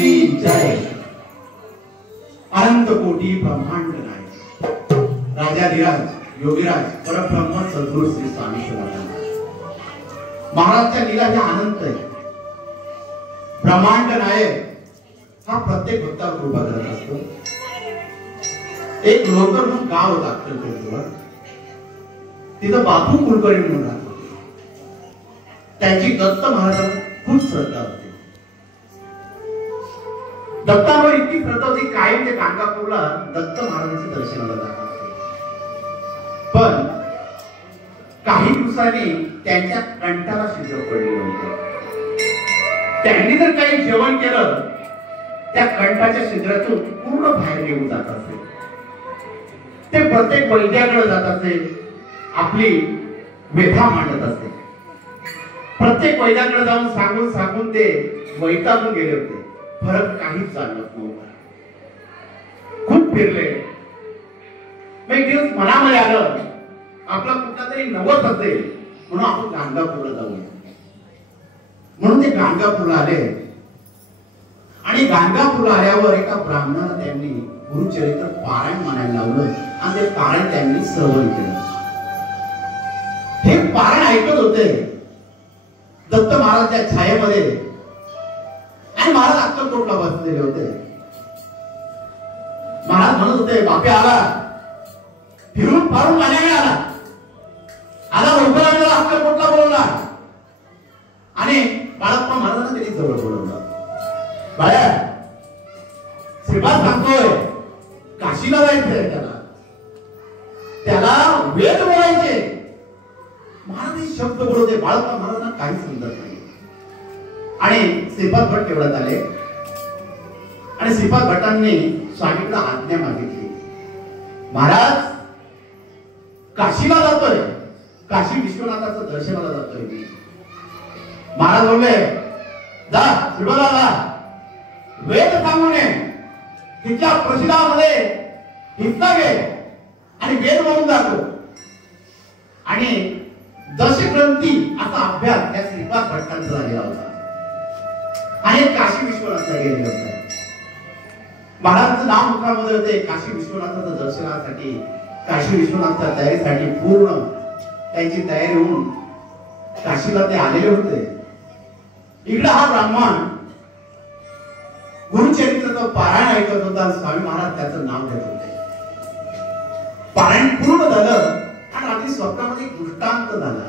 जय अनंत कोटी ब्रह्मांड नायक राजाधिराज योगीराज परब्रह्म सद्गुरु श्री स्वामी शिवानंद महाराजच्या लीला ह्या अनंत आहे. ब्रह्मांड नायक हा प्रत्येक भक्तावर कृपा करत असतो. एक लोकर म्हणून गाव होता अक्कलकोटवर, तिथं बापू कुलकर्णी म्हणून राहत होते. त्यांची दत्त महाराजांवर खूप श्रद्धा होती. दत्तावर इतकी श्रद्धा होती, कायम ते गाणगापूरला दत्त महाराजांच्या दर्शनाला जात होते. पण काही दिवसांनी त्यांच्या कंठाला छिद्र पडले होते. त्यांनी जर काही जेवण केलं त्या कंठाच्या छिद्रातून पूर्ण बाहेर येऊन जात असे. ते प्रत्येक वैद्याकडे जात असे, आपली व्यथा मांडत असे. प्रत्येक वैद्याकडे जाऊन सांगून सांगून ते वैतागून गेले होते. फरक काहीच जाणवत नव्हता. खूप फिरले. एक दिवस मनामध्ये आलं आपला कुठला तरी नवस असेल म्हणून आपण गाणगापूरला जाऊया. म्हणून ते गाणगापूरला आले आणि गाणगापूरला आल्यावर एका ब्राह्मणाला त्यांनी गुरुचरित्र पारायण म्हणायला लावलं आणि ते पारायण त्यांनी श्रवण केलं. हे पारायण ऐकत होते दत्त महाराजच्या छायेमध्ये आणि महाराज अक्कलकोटला बसलेले होते. महाराज म्हणत होते, बापे आला, फिरून फारून माझ्याकडे आला, लवकर आला, अक्कलकोटला बोलवला. आणि बाळप्पा महाराजांना त्यांनी जवळ बोलवलं. बाळ्या, श्रीपाद सांगतोय काशीला जायचंय, त्याला वेद बोलायचे. महाराज शब्द बोलवते, बाळप्पा महाराजांना काही समजत नाही. आणि श्रीपाद भट तेवढ्यात आले आणि श्रीपाद भटांनी स्वामीकडे आज्ञा मागितली. महाराज, काशीला जातोय, काशी विश्वनाथाचं दर्शनाला जातोय मी. महाराज बोलले, जा श्रीपादाला वेद सांगून ये, तिथल्या प्रसिद्धामध्ये हिस्सा घे आणि वेद म्हणून दाखव. आणि दशग्रंथी असा अभ्यास त्या श्रीपाद भट्टांचा झालेला होता आणि काशी विश्वनाथला गेलेले होते. महाराजांचं नाव मुखामध्ये होते. काशी विश्वनाथाच्या दर्शनासाठी, काशी विश्वनाथच्या तयारीसाठी पूर्ण त्यांची तयारी होऊन काशीला ते आलेले होते. इकडे हा ब्राह्मण गुरुचरित्राचं पारायण ऐकत होता. स्वामी महाराज त्याचं नाव घेत होते. पारायण पूर्ण झालं आणि रात्री स्वप्नामध्ये एक दृष्टांत झाला.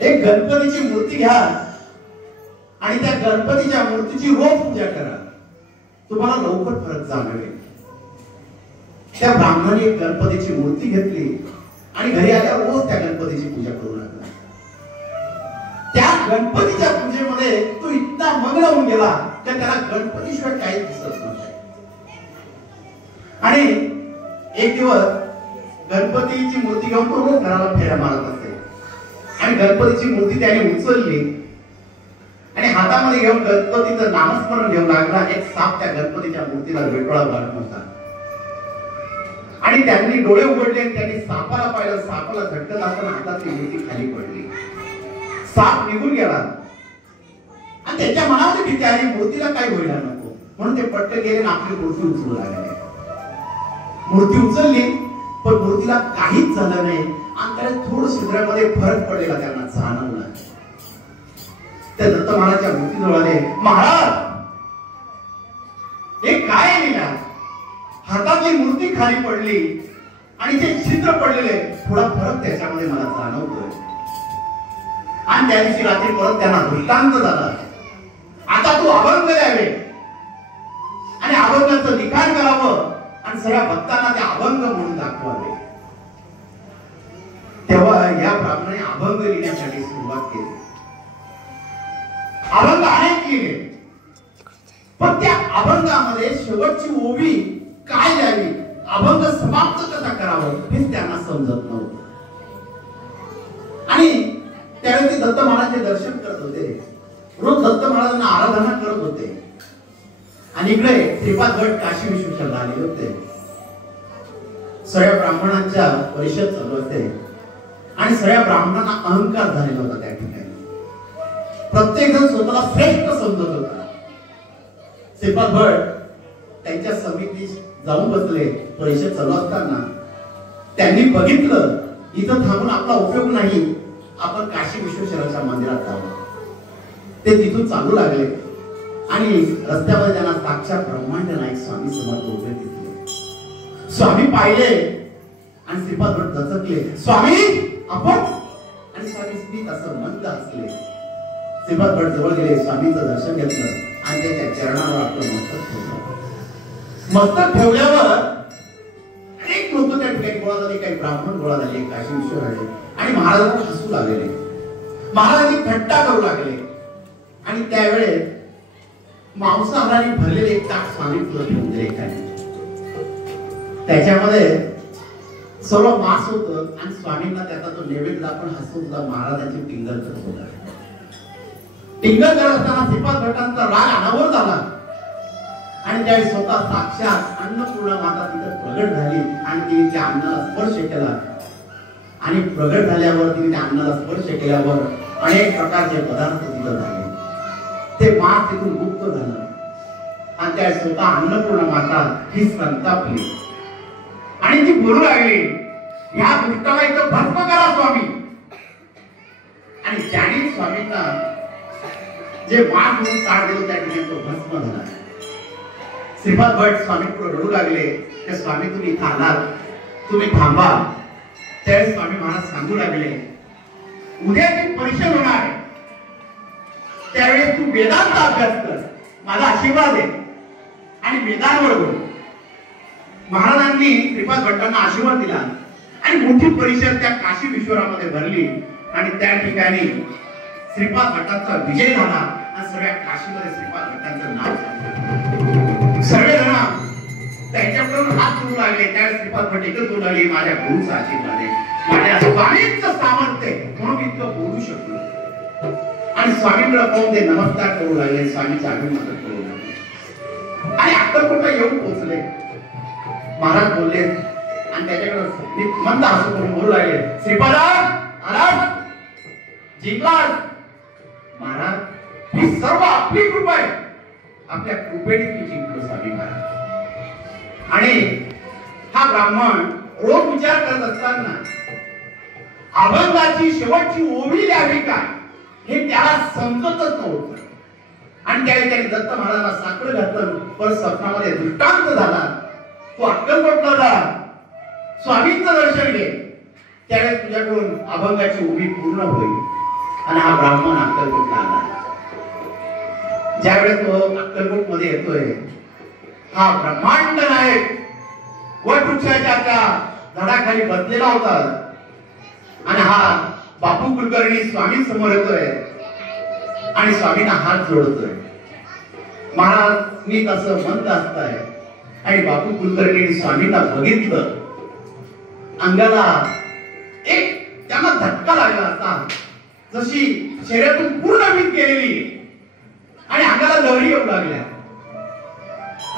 एक गणपतीची मूर्ती घ्या आणि त्या गणपतीच्या मूर्तीची रोज पूजा करा, तुम्हाला लवकर फरक जाणवेल. त्या ब्राह्मणाने एक गणपतीची मूर्ती घेतली आणि घरी आल्यावर रोज त्या गणपतीची पूजा करू लागला. त्या गणपतीच्या पूजेमध्ये तो इतका मग्न होऊन गेला की त्याला गणपतीशिवाय काहीच दिसत नव्हतं. आणि एक दिवस गणपतीची मूर्ती घेऊन तो रोज घराला फेऱ्या मारत असे आणि गणपतीची मूर्ती त्याने उचलली आणि हातामध्ये घेऊन गणपतीचं नामस्मरण घेऊन लागला. एक साप त्या गणपतीच्या मूर्तीला वेटोळा मारत होता आणि त्यांनी डोळे उघडले आणि त्यांनी सापाला पाहिलं. सापाला झटकन असताना हातातली मूर्ती खाली पडली. साप निघून गेला आणि त्याच्या मनामध्ये भीती आली, मूर्तीला काही होईना नको म्हणून ते पटकन गेले आणि आपली मूर्ती उचलू लागले. मूर्ती उचलली पण मूर्तीला काहीच झालं नाही आणि त्याला थोडं छिद्रामध्ये फरक पडलेला त्यांना जाणवला. त्या दत्त महाराजच्या मूर्तीजवळ आले, महाराज हे काय लिहिला? हातातली मूर्ती खाली पडली आणि ते छिद्र पडलेले, थोडा फरक त्याच्यामध्ये मला जाणवतोय. आणि त्या दिवशी रात्री परत त्यांना दृष्टांत झाला, आता तू अभंग द्यावे आणि अभंगाचं लिखाण करावं आणि सगळ्या भक्तांना ते अभंग म्हणून दाखवावे. तेव्हा या ब्राह्मणाने अभंग लिहिण्यासाठी सुरुवात केली. अभंग अनेक लिहिले पण त्या अभंगामध्ये शेवटची ओवी काय द्यावी, अभंग समाप्त कसा करावं हेच त्यांना समजत नव्हतं. आणि त्यावेळी ते दत्त महाराजांचे दर्शन करत होते. रोज दत्त महाराजांना आराधना करत होते आणि इकडे श्रीपाद भट काशी विश्वेश्वरला आले होते. सगळ्या ब्राह्मणांच्या परिषद चालू होते आणि सगळ्या ब्राह्मणांना अहंकार झालेला होता. त्या ठिकाणी प्रत्येक जण स्वतःला श्रेष्ठ समजत होता. श्रीपाद भट त्यांच्या समितीत जाऊन बसले. परिषद चालू असताना त्यांनी बघितलं इथं थांबून आपला उपयोग नाही, आपण काशी विश्वेश्वराच्या मंदिरात जाऊ. ते तिथून चालू लागले आणि रस्त्यामध्ये त्यांना साक्षात ब्रह्मांड नायक स्वामी समर्थ उभे दिसले. स्वामी पाहिले आणि श्रीपाद भट दचकले, स्वामी आपण? आणि स्वामी स्मित असं मंद हसले. श्रीपाद भट जवळ गेले, स्वामींचं दर्शन घेतलं आणि त्याच्या चरणावर आपलं मस्तक ठेवलं. मस्तक ठेवल्यावर अनेक लोक त्या ठिकाणी गोळा झाले, काही ब्राह्मण गोळा झाले, काशी विश्वर आले आणि महाराजांना हसू लागले. महाराजांनी थट्टा करू लागले आणि त्यावेळेस मांसाहाराने भरलेले एक ताट स्वामी पुढे ठेवून दिले. त्याच्यामध्ये सर्व मांस होतं आणि स्वामींना त्याचा तो नैवेद्य आपण हसत होता. महाराजांची टिंगल करत होता. टिंगल करत असताना श्रीपाद भटांचा राग अनावर झाला आणि त्यावेळी स्वतः साक्षात अन्नपूर्णा माता तिथे प्रगट झाली आणि तिने त्या अन्नाला स्पर्श केला. आणि प्रगट झाल्यावर तिने त्या अन्नाला स्पर्श केल्यावर अनेक प्रकारचे पदार्थ तिथे झाले. ते मास तिथून गुप्त झालं आणि त्या स्वतः अन्नपूर्णा माता ही संतापली आणि ती बोलू लागली, या दुष्टाला इथं भस्म करा स्वामी. आणि ज्याने स्वामींना जे मास म्हणून काढ दिलं त्या ठिकाणी तो भस्म झाला. श्रीपाद भट स्वामी पुढे रडू लागले, ते स्वामी तुम्ही इथं आलात, तुम्ही थांबा. त्यावेळेस स्वामी महाराज सांगू लागले, उद्या ती परिषद होणार आहे, त्यावेळेस तू वेदांचा अभ्यास कर, माझा आशीर्वाद आहे आणि वेदांवर बोल. महाराजांनी श्रीपाद भटांना आशीर्वाद दिला आणि मोठी परिषद त्या काशी विश्वरामध्ये भरली आणि त्या ठिकाणी श्रीपाद भटांचा विजय झाला आणि सगळ्या काशीमध्ये श्रीपाद भटांचं नाव झालं. सर्वजण त्यांच्याकडून हात जोडू लागले. त्यावेळेस श्रीपाद भट एकच बोलू लागले, माझ्या गुरुचा आशीर्वाद आहे, माझ्या स्वामींचं सामर्थ्य आहे म्हणून इतकं बोलू शकलो. आणि स्वामींकडे पाहून ते नमस्कार करू लागले, स्वामीचा अभिमान करू लागले आणि अक्कलकोटला येऊन पोहोचले. महाराज बोलले आणि त्याच्याकडे मंद हसू करून बोलू लागले, श्रीपाद आलात, जिंकलात. महाराज ही सर्व आपली कृपा आहे, आपल्या कृपेने तू जिंकलो स्वामी महाराज. आणि हा ब्राह्मण रोज विचार करत असताना अभंगाची शेवटची ओवी द्यावी काय हे त्याला समजतच नव्हतं. आणि त्यावेळी त्याने दत्त महाराजांना साकडं घातलं. पण स्वप्नामध्ये दृष्टांत झाला, तो अक्कलकोटला जा, स्वामींचं दर्शन घे, त्यावेळेस तुझ्याकडून अभंगाची उभी पूर्ण होईल. आणि हा ब्राह्मण अक्कलकोटला आला. ज्यावेळेस तो अक्कलकोट मध्ये येतोय, हा ब्रह्मांड नायक वटवृक्षाच्या त्या झाडाखाली बसलेला होता आणि हा बापू कुलकर्णी स्वामी समोर येतोय आणि स्वामींना हात जोडतोय. महाराज मी तसं मंद असताय आणि बापू कुलकर्णी स्वामींना बघितलं. अंगाला एक त्यांना धक्का लागला असता, जशी शरीरातून पूर्ण वीज गेलेली आणि अंगाला लहरी येऊ लागल्या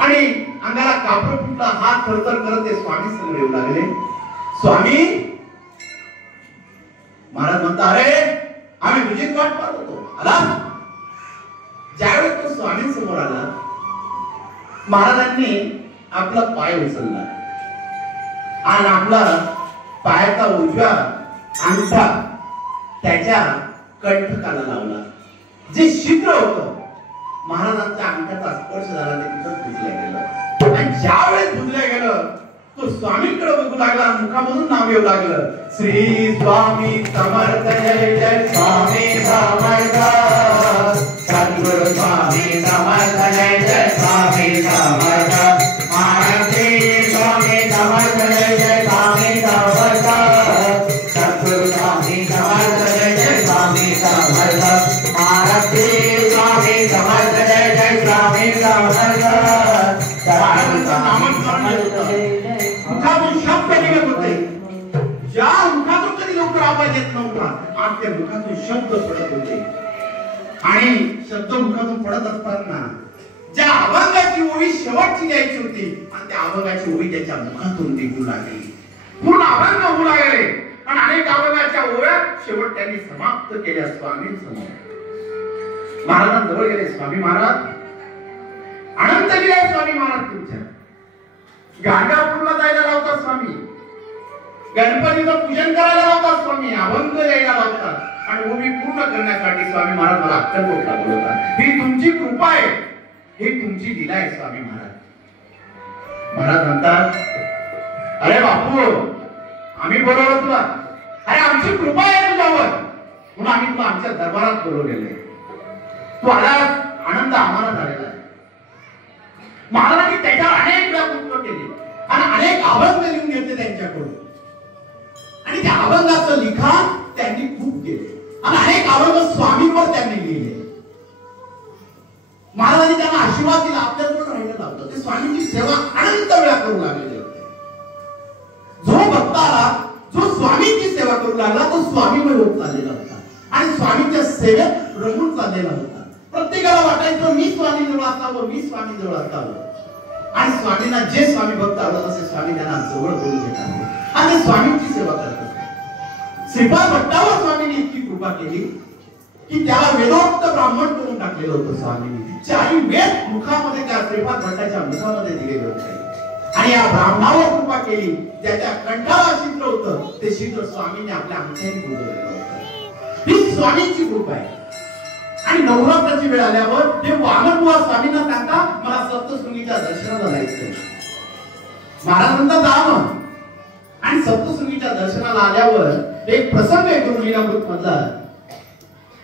आणि अंगाला कापड फुटला. हात थरथर करत ते स्वामी समोर येऊ लागले. स्वामी महाराज म्हणता, अरे आम्ही तुझीच वाट पाहत होतो, आला. ज्यावेळेस तो स्वामी समोर आला, महाराजांनी आपला पाय उचलला आणि आपला पायाचा उजवा अंगठा त्याच्या कंठकाला लावला. जे छिद्र होतं महाराजांच्या अंगठाचा स्पर्श झाला, ते तिथं बुजल्या गेलं. आणि ज्यावेळेस बुजल्या गेलं तो स्वामींकडे बघू लागला, मुखामधून नाव येऊ लागलं, श्री स्वामी समर्थ, जय जय स्वामी समर्थ, सद्गुरु स्वामी समर्थ, जय जय स्वामी समर्थ, महाराज स्वामी समर्थ, जय जय स्वामी समर्थ, सद्गुरु स्वामी समर्थ, जय जय स्वामी समर्थ, महाराज स्वामी समर्थ, जय जय स्वामी समर्थ. मुखातून शब्द निघत होते, ज्या मुखातून कधी लवकर आवाज येत नव्हता, आज त्या मुखातून शब्द पडत होते. आणि शब्द मुखातून पडत असताना ज्या अभंगाची ओवी शेवटची द्यायची होती आणि त्या अभंगाची ओवी त्याच्या मुखातून निघू लागली. पूर्ण अभंग होऊ लागले आणि अनेक अभंगाच्या ओव्या शेवट त्यांनी समाप्त केल्या स्वामींसमोर. महाराजांजवळ गेले. स्वामी महाराज, आनंद स्वामी महाराज तुमच्या. गाणगापूरला जायला लावतात स्वामी, गणपतीचं पूजन करायला लावतात स्वामी, अभंग द्यायला लावतात आणि उभी पूर्ण करण्यासाठी स्वामी महाराज मला अक्कलकोटला बोलवतात. ही तुमची कृपा आहे, ही तुमची लीला आहे स्वामी महाराज. महाराज म्हणतात, अरे बापू आम्ही बोलवलं तुला, अरे आमची कृपा आहे तुझ्यावर म्हणून आम्ही तुला आमच्या दरबारात बोलवलेले. तू आला, आनंद आम्हाला झालेला आहे. महाराजांनी त्याच्यावर अनेक वेळा कृपा केली आणि अनेक अभंग लिहून घेतले त्यांच्याकडून आणि त्या अभंगाचं लिखाण त्यांनी खूप केले आणि अनेक अभंग स्वामींवर त्यांनी लिहिले. महाराजांनी त्यांना आशीर्वाद दिला, आपल्याजवळ राहिलं लावलं. ते स्वामींची सेवा अनंत वेळा करू लागलेले होते. जो भक्त आला, जो स्वामींची सेवा करू लागला तो स्वामीमय होत चाललेला होता आणि स्वामींच्या सेवेत रमून चाललेला होता. प्रत्येकाला वाटायचं मी स्वामी जवळ असावं, मी स्वामी जवळ असावं आणि स्वामींना जे स्वामी भक्त आवडत असे स्वामी त्यांना जवळ बोलून घेतात आणि स्वामींची सेवा करतात. श्रीपाद भट्टावर स्वामींनी इतकी कृपा केली की त्याला वेदोक्त ब्राह्मण करून टाकलेलं होतं स्वामींनी. 40 वेद मुखामध्ये त्या श्रीपाद भट्टाच्या मुखामध्ये दिलेले होते आणि या ब्राह्मणावर कृपा केली. ज्याच्या कंठाला छिद्र होतं ते छिद्र स्वामींनी आपल्या अंगठ्याने बुडवलेलं होतं. ही स्वामींची कृपा आहे. आणि नवरात्राची वेळ आल्यावर ते वामनबुवा स्वामींना सांगता, मला सप्तशृंगीच्या दर्शनाला जायचं. महाराज म्हणतात जा मग. आणि सप्तशृंगीच्या दर्शनाला आल्यावर एक प्रसंग आहे गुरु लीलामृत मधला.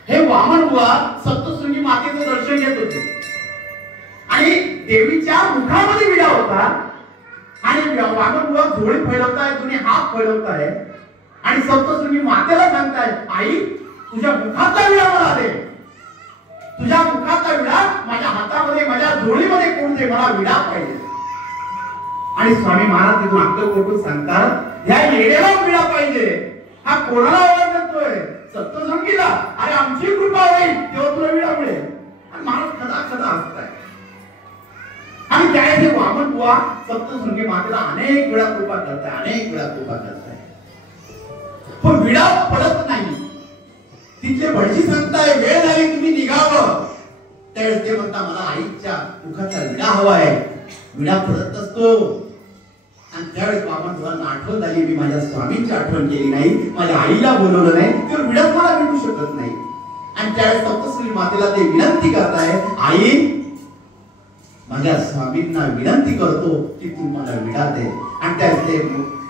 हे वामनबुवा सप्तशृंगी मातेचं दर्शन घेत होते आणि देवीच्या मुखामध्ये विडा होता आणि वामनबुवा झोळी फैलवताय, दोन्ही हात फैलवताय आणि सप्तशृंगी मातेला सांगताय, आई तुझ्या मुखातला विडा मला दे, तुझ्या मुखाचा विडा माझ्या हातामध्ये, माझ्या झोळीमध्ये कोण दे, मला विडा पाहिजे. आणि स्वामी महाराज तिथून अक्कलकोटून सांगतात, ह्या येडेला विडा पाहिजे, हा कोणाला आवाज देतोय? सप्तशृंगीला. अरे आमची कृपा होईल तेव्हा तुला विडा मिळेल. आणि महाराज खदा खदा असताय. आणि त्यावेळेस वामनबुवा सप्तशृंगी मातेला अनेक वेळा कृपा करताय, अनेक वेळा कृपा करताय, पण विडा पडत नाही. तिथले भटजी सांगताय वेळ झाली तुम्ही निघावं. त्यावेळेस ते म्हणता मला आईच्या मुखाचा विडा हवा आहे. विडा पडत असतो. आणि त्यावेळेस वामनबुवांना आठवण झाली, मी माझ्या स्वामींची आठवण केली नाही, माझ्या आईला बोलवलं नाही, तर विडा मला भेटू शकत नाही. आणि त्यावेळेस सप्तशृंगी मातेला ते विनंती करताय, आई माझ्या स्वामींना विनंती करतो की तू मला विडा दे. आणि त्यावेळेस ते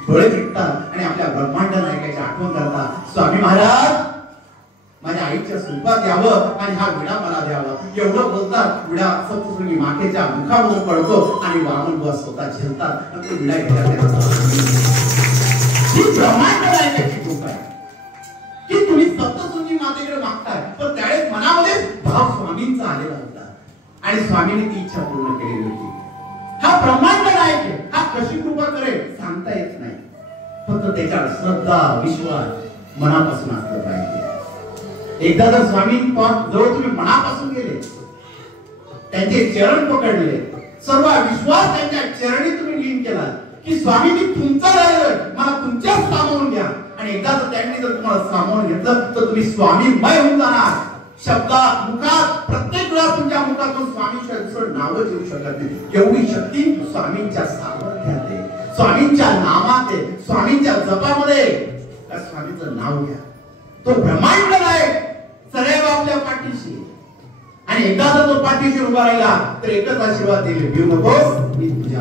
डोळे मिटतात आणि आपल्या ब्रह्मांड नायकाची आठवण करतात, स्वामी महाराज माझ्या आईच्या स्वरूपात यावं आणि हा विडा मला द्यावा. एवढं बोलतात, विडा सप्तशृंगी मातेच्या मुखामधून पडतो आणि वामनबुवा स्वतः झेलतात आणि तो विडा घेतला. ही ब्रह्मांड नायकाची कृपा आहे की तुम्ही सप्तशृंगी मातेकडे मागताय, पण त्यावेळेस मनामध्ये भाव स्वामींचा आलेला होता आणि स्वामींनी ती इच्छा पूर्ण केलेली होती. हा ब्रह्मांड नायक आहे, हा कशी कृपा करेल सांगता येत नाही, फक्त त्याच्यावर श्रद्धा विश्वास मनापासून असलं पाहिजे. एकदा जर स्वामी जवळ तुम्ही मनापासून गेले, त्यांचे चरण पकडले, सर्व विश्वास त्यांच्या चरणी तुम्ही लीन केला की स्वामी मी तुमचा झालेलं, मला तुमच्याच सामावून घ्या. आणि एकदा जर त्यांनी जर तुम्हाला सामावून घेतलं तर तुम्ही स्वामीमय होऊन जाणार. शब्दात मुखात प्रत्येक वेळा तुमच्या मुखातून स्वामीशिवाय दुसरं नावच येऊ शकत नाही. एवढी शक्ती स्वामींच्या सामर्थ्यात आहे, स्वामींच्या नामात आहे, स्वामींच्या जपामध्ये. त्या स्वामीचं नाव घ्या, तो ब्रह्मांड नायक सदैव आपल्या पाठीशी. आणि एकदा जर तो पाठीशी उभा राहिला तर एकच आशीर्वाद दिले, भिऊ नकोस मी तुझ्या